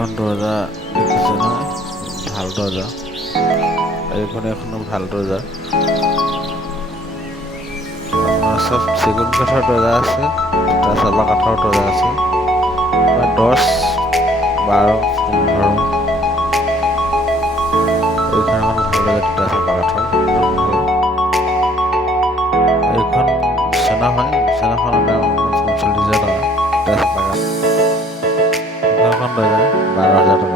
এইখন দরজা দেখিছে না, ভাল দরজা। এইখন এখনো ভাল দরজা। আপনার সব সেগুন কাঠের দরজা আছে, এটা চালা কাঠের দরজা আছে। 10, 12, 15। এইখানে এখন ভাল দরজা দুটা চালা কাঠের, ভাল। এইখন বিছনা হয়, বিছনাখনৰ দাম 45,000 টকা, দুটা চালা কাঠ। এইখন দৰজা 12,000 টাকা।